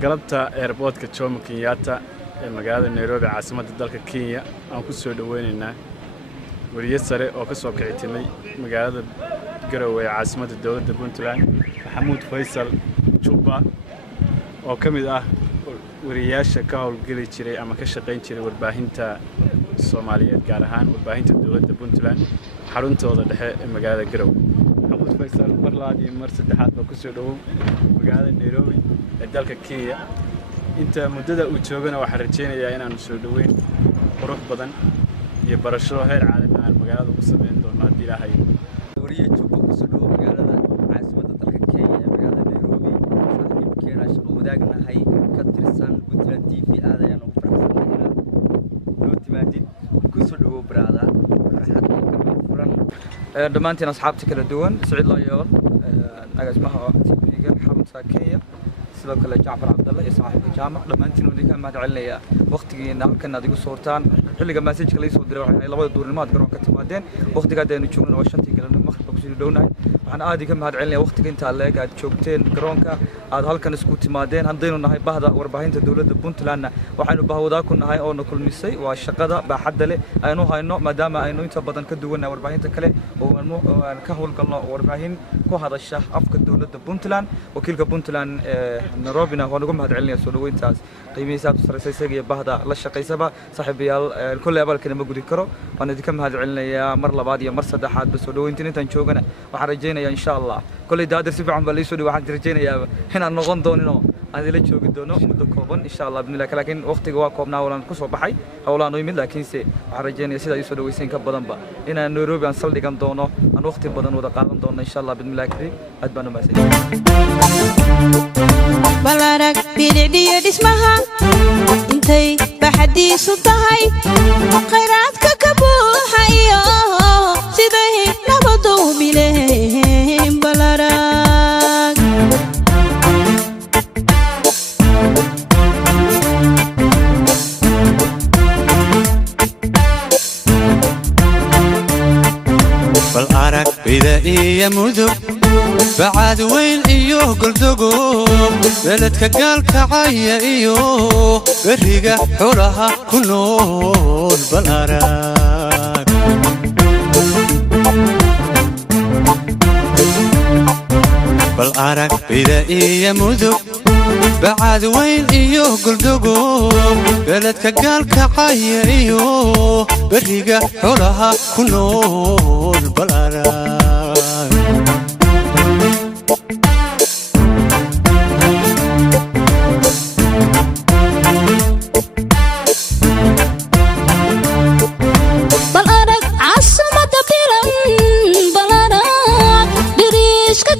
galabta airportka Jomo Kenyatta ee magaalada Nairobi caasimadda dalka Kenya aan ku soo dhaweynaynaa wariye sare oo ka soo kicitimay magaalada Garowe ee caasimadda dawladda Puntland Maxamuud Faysal Juba oo kamid ah wariyaasha ka howlgali jiray ama ka shaqeyn jiray warbaahinta Soomaaliyeed gaar ahaan warbaahinta dawladda Puntland xaruntooda dhexe ee magaalada Garowe Maxamuud Faysal marlaadii mar saddexaad oo ku soo dhawow magaalada Nairobi dalka Kenya inta muddada uu joogana waxa rajeynayaa inaan soo dhaweyn qurux badan iyo barasho heer caalami ah magaalada ugu sameyn doono hadii Ilaahay wariye Juba ku soo dhawow magaalada caasimadda dalka Kenya magaalada Nairobi saaxiibkeena shaqo wadaagnahay ka tirsan Puntland TV aadayaan ugu faraxsanahay loo timaadid ku soo dhawow brada farxad ka furan dhamaantiin asxaabta kala duwan Saciid Laayool agaasimaha TV-ga xarunta Kenya sidoo kale Jaafar Cabdalla iyo saaxiibka jaamac dhamaantiin wadii ka mahad celinaya waqtigiina halkan aad igu soortaan xilliga message-ka la soo diray waxay labada duurnimaad garoonka timaadeen waqtiga adeenu joogno waa 5 galabnimo maqribka ku soo dhownahay waxaan aad ka mahad celinaya waqtiga inta leeg aad joogteen garoonka aad halkan isku timaadeen hadaynu nahay bahda warbaahinta dawladda Puntland waxaanu bahwada ku nahay oo kulmisay waa shaqada baaxadda leh aynu hayno maadaama aynu inta badan ka duwanaa warbaahinta kale oo aan ka howlgalno warbaahin ku hadasha afka dawladda Puntland wakiilka Puntland Nairobi waan ugu mahad celinaya soo dhaweyntaas qiimihiisa sareysayga bahda la shaqeysaba saaxiibayaal kulli abalkana ma gudi karo waan idinka mahad celinayaa mar labaad iyo mar saddexaad soo dhaweyntiin intaan joogana waxaan rajeynayaa insha Allah kulli daadir si fiican baa liisoo waxaan rajeynayaa inaan noqon doonino aan ila joogi doono muddo kooban insha Allah bidnillah laakiin waqtiga waa koobnaa walaan ku soo baxay hawlaan oo yimid laakiin waxaan rajeynayaa sida ay soo dhaweyseen ka badan ba inaan Nairobi aan saldhigan doono aan waqti badan wada qaadan doono insha Allah bidnillah aad baan u mahadsanyahay balarak bilicdiyo dhismaha intay baxadiisu tahay khayraadka ka buuxa iyo siday nabadu bileen balarak balarak bida iyo mudug بعد وين إيوه قلدقو بلدك قال كعاية إيوه بريقة حولها كنون بالأراك بالأراك بدائية مذوق بعد وين إيوه قلدقو بلدك قال كعاية إيوه بريقة حولها كنون بالأراك balarak عاصمة بيران balarak diriska